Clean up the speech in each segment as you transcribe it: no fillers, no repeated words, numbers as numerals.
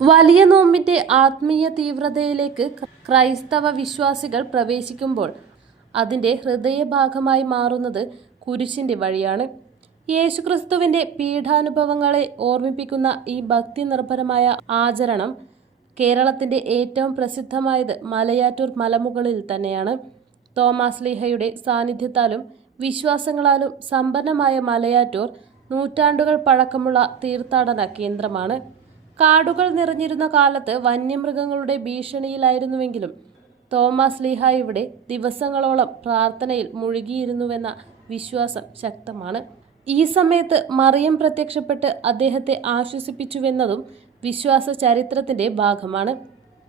വലിയ നോമ്പിന്റെ ആത്മീയ തീവ്രതയിലേക്ക് ക്രൈസ്തവ വിശ്വാസികൾ പ്രവേശിക്കുമ്പോൾ അതിൻ്റെ ഹൃദയഭാഗമായി മാറുന്നത് കുരിശിന്റെ വഴിയാണ്. യേശുക്രിസ്തുവിന്റെ പീഡാനുഭവങ്ങളെ ഓർമ്മിപ്പിക്കുന്ന ഈ ഭക്തി നിർഭരമായ ആചരണം കേരളത്തിന്റെ ഏറ്റവും പ്രസിദ്ധമായത് മലയാറ്റൂർ മലമുകളിൽ തന്നെയാണ്. തോമാസ് ലീഹയുടെ സാന്നിധ്യത്താലും വിശ്വാസങ്ങളാലും സമ്പന്നമായ മലയാറ്റൂർ നൂറ്റാണ്ടുകൾ പഴക്കമുള്ള തീർത്ഥാടന കേന്ദ്രമാണ്. കാടുകൾ നിറഞ്ഞിരുന്ന കാലത്ത് വന്യമൃഗങ്ങളുടെ ഭീഷണിയിലായിരുന്നുവെങ്കിലും തോമാസ് ലീഹ ഇവിടെ ദിവസങ്ങളോളം പ്രാർത്ഥനയിൽ മുഴുകിയിരുന്നുവെന്ന വിശ്വാസം ശക്തമാണ്. ഈ സമയത്ത് മറിയം പ്രത്യക്ഷപ്പെട്ട് അദ്ദേഹത്തെ ആശ്വസിപ്പിച്ചുവെന്നതും വിശ്വാസ ചരിത്രത്തിന്റെ ഭാഗമാണ്.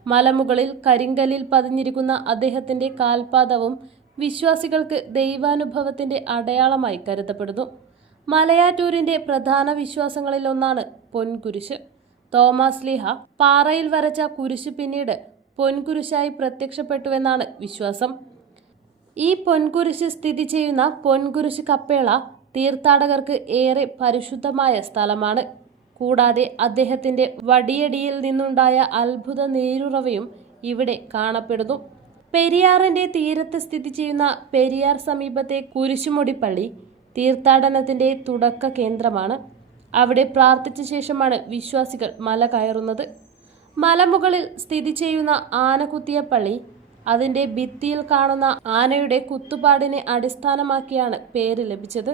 മലമുകളിൽ കരിങ്കല്ലിൽ പതിഞ്ഞിരിക്കുന്ന അദ്ദേഹത്തിന്റെ കാൽപാദവും വിശ്വാസികൾക്ക് ദൈവാനുഭവത്തിന്റെ അടയാളമായി കരുതപ്പെടുന്നു. മലയാറ്റൂരിന്റെ പ്രധാന വിശ്വാസങ്ങളിലൊന്നാണ് പൊൻകുരിശ്. തോമാസ് ലീഹ പാറയിൽ വരച്ച കുരിശ് പിന്നീട് പൊൻകുരിശായി പ്രത്യക്ഷപ്പെട്ടുവെന്നാണ് വിശ്വാസം. ഈ പൊൻകുരിശ് സ്ഥിതി ചെയ്യുന്ന പൊൻകുരിശ് കപ്പേള തീർത്ഥാടകർക്ക് ഏറെ പരിശുദ്ധമായ സ്ഥലമാണ്. കൂടാതെ അദ്ദേഹത്തിന്റെ വടിയടിയിൽ നിന്നുണ്ടായ അത്ഭുത നീരുറവയും ഇവിടെ കാണപ്പെടുന്നു. പെരിയാറിന്റെ തീരത്ത് സ്ഥിതി ചെയ്യുന്ന പെരിയാർ സമീപത്തെ കുരിശുമുടിപ്പള്ളി തീർത്ഥാടനത്തിന്റെ തുടക്ക കേന്ദ്രമാണ്. അവിടെ പ്രാർത്ഥിച്ച ശേഷമാണ് വിശ്വാസികൾ മല കയറുന്നത്. മലമുകളിൽ സ്ഥിതി ചെയ്യുന്ന ആനകുത്തിയ പള്ളി അതിൻ്റെ ഭിത്തിയിൽ കാണുന്ന ആനയുടെ കുത്തുപാടിനെ അടിസ്ഥാനമാക്കിയാണ് പേര് ലഭിച്ചത്.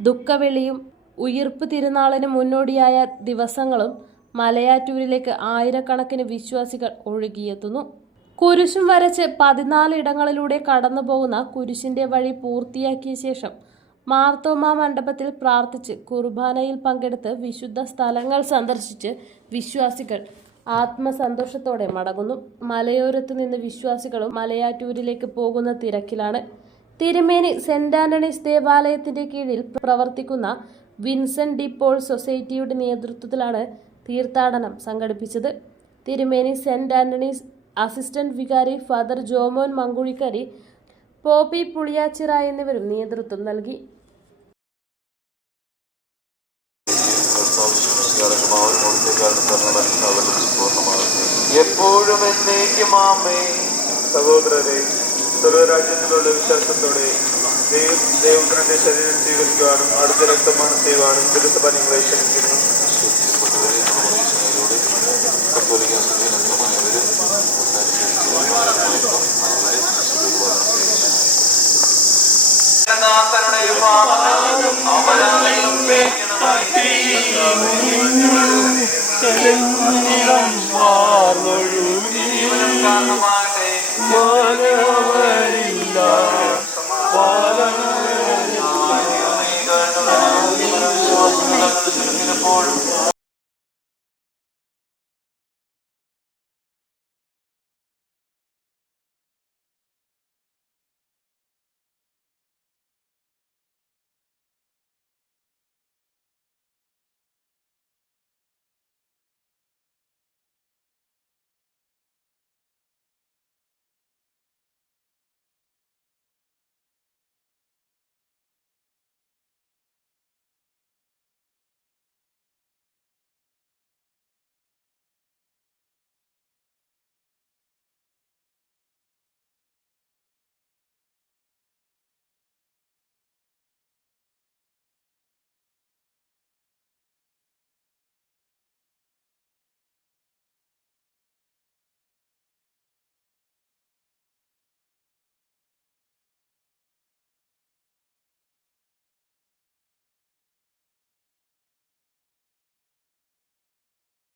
ദുഃഖവെള്ളിയും ഉയിർപ്പ് തിരുനാളിന് മുന്നോടിയായ ദിവസങ്ങളും മലയാറ്റൂരിലേക്ക് ആയിരക്കണക്കിന് വിശ്വാസികൾ ഒഴുകിയെത്തുന്നു. കുരിശും വരച്ച് 14 ഇടങ്ങളിലൂടെ കടന്നു പോകുന്ന കുരിശിന്റെ വഴി പൂർത്തിയാക്കിയ ശേഷം മാർത്തോമാ മണ്ഡപത്തിൽ പ്രാർത്ഥിച്ച് കുർബാനയിൽ പങ്കെടുത്ത് വിശുദ്ധ സ്ഥലങ്ങൾ സന്ദർശിച്ച് വിശ്വാസികൾ ആത്മസന്തോഷത്തോടെ മടങ്ങുന്നു. മലയോരത്തു നിന്ന് വിശ്വാസികളും മലയാറ്റൂരിലേക്ക് പോകുന്ന തിരക്കിലാണ്. തിരുമേനി സെന്റ് ആന്റണീസ് ദേവാലയത്തിന്റെ കീഴിൽ പ്രവർത്തിക്കുന്ന വിൻസെന്റ് ഡി പോൾ സൊസൈറ്റിയുടെ നേതൃത്വത്തിലാണ് തീർത്ഥാടനം സംഘടിപ്പിച്ചത്. തിരുമേനി സെന്റ് ആന്റണീസ് അസിസ്റ്റന്റ് വികാരി ഫാദർ ജോമോൻ മങ്കുഴിക്കരി, പോപ്പി പുളിയാച്ചിറ എന്നിവരും നേതൃത്വം നൽകി. എപ്പോഴും എന്നേക്കും ആമേൻ. സഹോദരരെ, സർവ്വരാജ്യത്തിലുള്ള വിശ്വാസത്തോടെ ദൈവത്തിന്റെ ശരീരം സ്വീകരിക്കുവാനും അടുത്ത രക്തമാണ് ചെയ്യുവാനും തിരുസഭ നിങ്ങളെ ക്ഷണിക്കുന്നു. ും